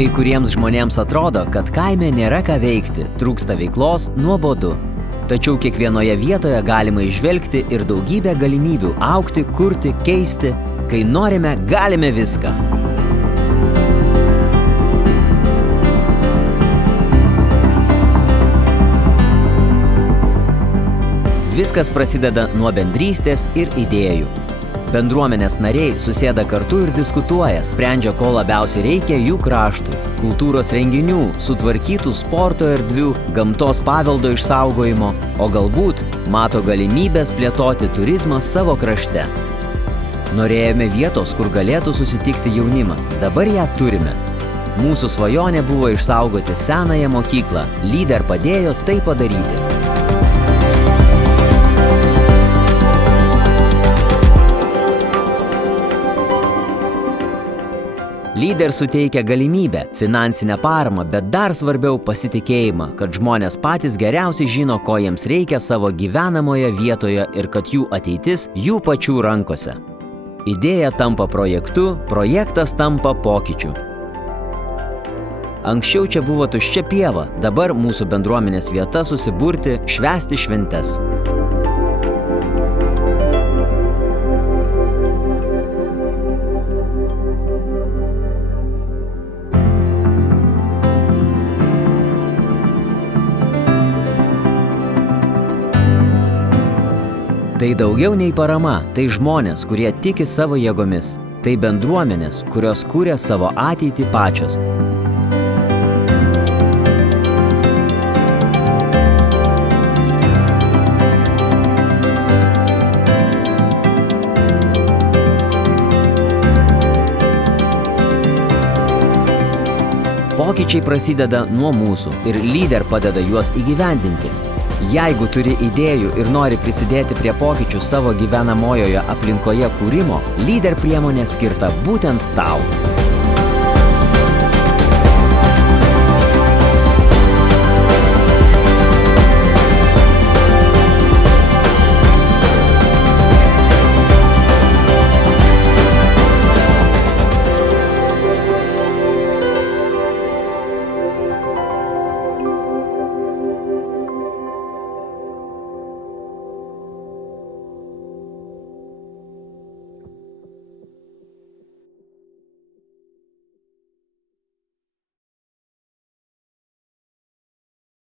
Kai kuriems žmonėms atrodo, kad kaime nėra ką veikti, trūksta veiklos, nuobodu. Tačiau kiekvienoje vietoje galima įžvelgti ir daugybę galimybių augti, kurti, keisti. Kai norime, galime viską. Viskas prasideda nuo bendrystės ir idėjų. Bendruomenės nariai susėda kartu ir diskutuoja, sprendžia, ko labiausiai reikia jų kraštui. Kultūros renginių, sutvarkytų sporto erdvių, gamtos paveldo išsaugojimo, o galbūt mato galimybės plėtoti turizmą savo krašte. Norėjome vietos, kur galėtų susitikti jaunimas. Dabar ją turime. Mūsų svajonė buvo išsaugoti senąją mokyklą. Lyder padėjo tai padaryti. Lyder suteikia galimybę, finansinę paramą, bet dar svarbiau pasitikėjimą, kad žmonės patys geriausiai žino, ko jiems reikia savo gyvenamoje vietoje ir kad jų ateitis jų pačių rankose. Idėja tampa projektu, projektas tampa pokyčiu. Anksčiau čia buvo tuščia pieva, dabar mūsų bendruomenės vieta susiburti, švęsti šventes. Tai daugiau nei parama, tai žmonės, kurie tiki savo jėgomis. Tai bendruomenės, kurios kūrė savo ateitį pačios. Pokyčiai prasideda nuo mūsų ir Lyder padeda juos įgyvendinti. Jeigu turi idėjų ir nori prisidėti prie pokyčių savo gyvenamojoje aplinkoje kūrimo, Lyder priemonė skirta būtent tau.